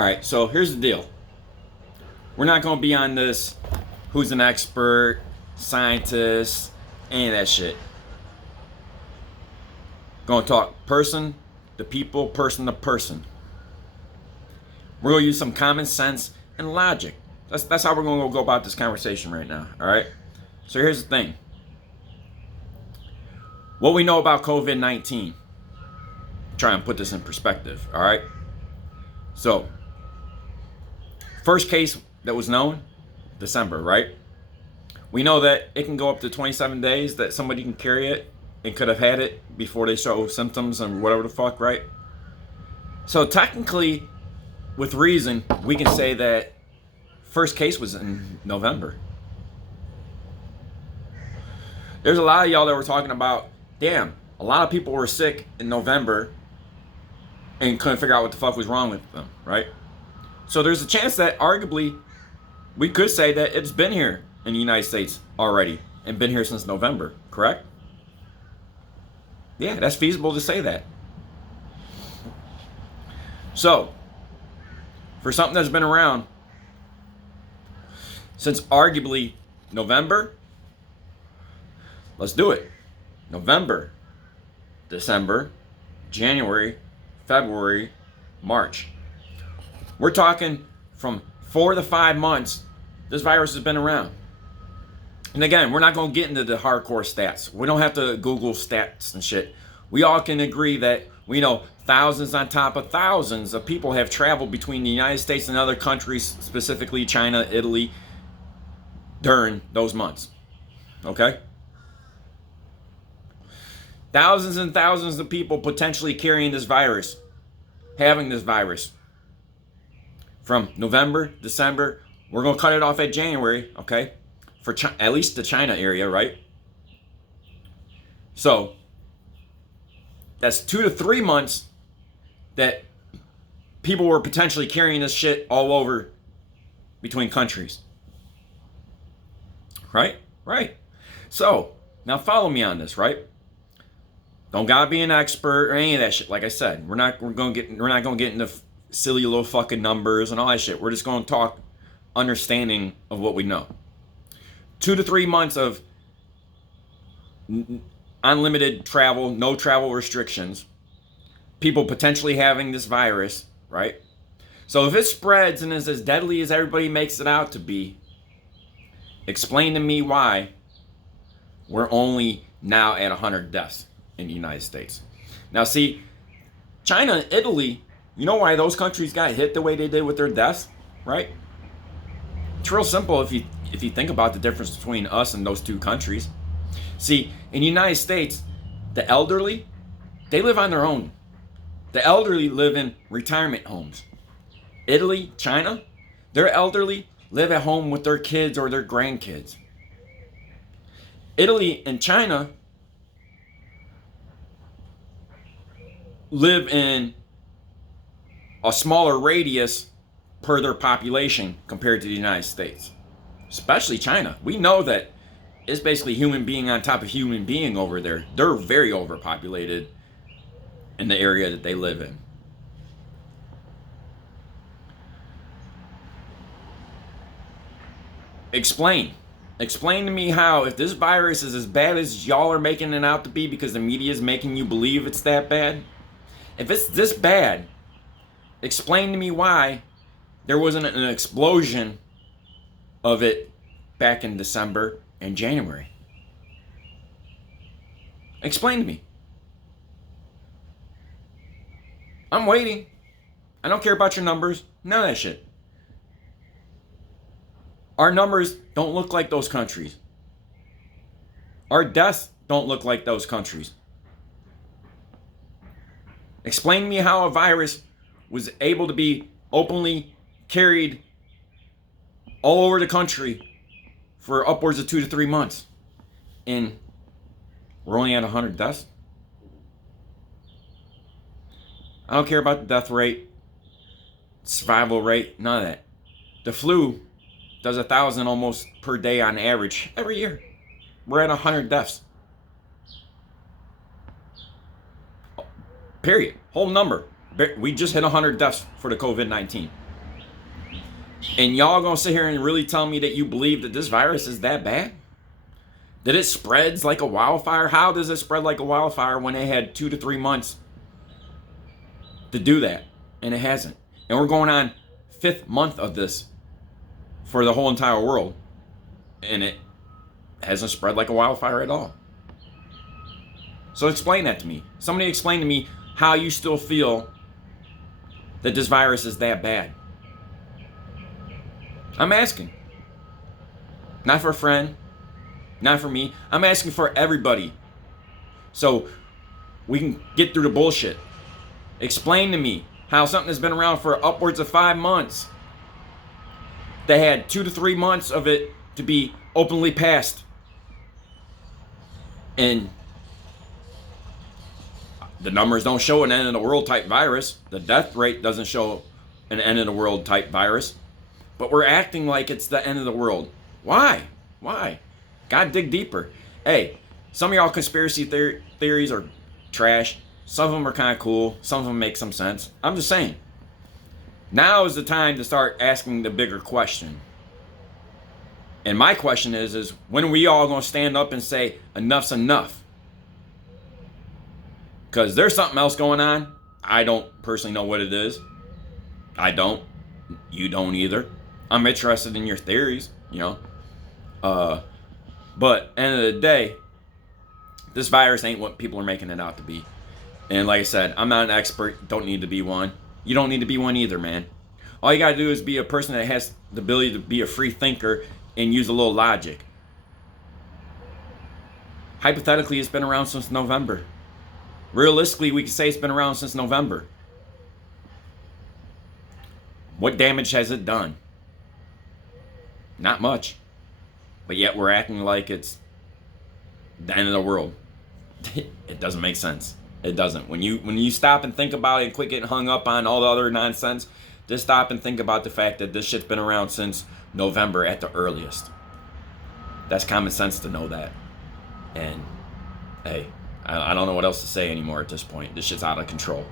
All right, so here's the deal. We're not going to be on this who's an expert, scientist, any of that shit. Going to talk person to people, person to person. We're going to use some common sense and logic. That's how we're going to go about this conversation right now, all right? So here's the thing. What we know about COVID-19. Try and put this in perspective, all right? So, first case that was known, December, right? We know that it can go up to 27 days that somebody can carry it and could have had it before they show symptoms and whatever the fuck, right? So technically, with reason, we can say that first case was in November. There's a lot of y'all that were talking about, damn, a lot of people were sick in November and couldn't figure out what the fuck was wrong with them, right? So there's a chance that arguably we could say that it's been here in the United States already and been here since November, correct? Yeah, that's feasible to say that. So, for something that's been around since arguably November, let's do it. November, December, January, February, March. We're talking from 4 to 5 months this virus has been around. And again, we're not going to get into the hardcore stats. We don't have to Google stats and shit. We all can agree that we know thousands on top of thousands of people have traveled between the United States and other countries, specifically China, Italy, during those months. Okay? Thousands and thousands of people potentially carrying this virus, having this virus. From November, December, we're going to cut it off at January, okay? For at least the China area, right? So, that's 2 to 3 months that people were potentially carrying this shit all over between countries. Right? Right. So, now follow me on this, right? Don't gotta be an expert or any of that shit. Like I said, we're not gonna get into silly little fucking numbers and all that shit. We're just gonna talk understanding of what we know. 2 to 3 months of unlimited travel, no travel restrictions, people potentially having this virus, right? So if it spreads and is as deadly as everybody makes it out to be, explain to me why we're only now at 100 deaths in the United States. Now see, China and Italy, you know why those countries got hit the way they did with their deaths, right? It's real simple if you think about the difference between us and those two countries. See, in the United States, the elderly, they live on their own. The elderly live in retirement homes. Italy, China, their elderly live at home with their kids or their grandkids. Italy and China live in a smaller radius per their population compared to the United States. Especially China. We know that it's basically human being on top of human being over there. They're very overpopulated in the area that they live in. Explain to me how, if this virus is as bad as y'all are making it out to be because the media is making you believe it's that bad, if it's this bad, explain to me why there wasn't an explosion of it back in December and January. Explain to me. I'm waiting. I don't care about your numbers. None of that shit. Our numbers don't look like those countries. Our deaths don't look like those countries. Explain to me how a virus was able to be openly carried all over the country for upwards of 2 to 3 months. And we're only at 100 deaths. I don't care about the death rate, survival rate, none of that. The flu does 1,000 almost per day on average every year. We're at 100 deaths. Period. Whole number. We just hit 100 deaths for the COVID-19. And y'all gonna sit here and really tell me that you believe that this virus is that bad? That it spreads like a wildfire? How does it spread like a wildfire when they had 2 to 3 months to do that? And it hasn't. And we're going on 5th month of this for the whole entire world. And it hasn't spread like a wildfire at all. So explain that to me. Somebody explain to me how you still feel that this virus is that bad. I'm asking. Not for a friend. Not for me. I'm asking for everybody. So we can get through the bullshit. Explain to me how something that's been around for upwards of 5 months, they had 2 to 3 months of it to be openly passed. And the numbers don't show an end of the world type virus. The death rate doesn't show an end of the world type virus. But we're acting like it's the end of the world. Why? Why? Gotta dig deeper. Hey, some of y'all conspiracy theories are trash. Some of them are kind of cool. Some of them make some sense. I'm just saying. Now is the time to start asking the bigger question. And my question is when are we all going to stand up and say enough's enough? Because there's something else going on. I don't personally know what it is. I don't. You don't either. I'm interested in your theories, you know. But end of the day, this virus ain't what people are making it out to be. And like I said, I'm not an expert. Don't need to be one. You don't need to be one either, man. All you gotta do is be a person that has the ability to be a free thinker and use a little logic. Hypothetically, it's been around since November. Realistically, we can say it's been around since November. What damage has it done? Not much. But yet we're acting like it's the end of the world. It doesn't make sense. It doesn't. When you stop and think about it and quit getting hung up on all the other nonsense, just stop and think about the fact that this shit's been around since November at the earliest. That's common sense to know that. And hey, I don't know what else to say anymore at this point. This shit's out of control.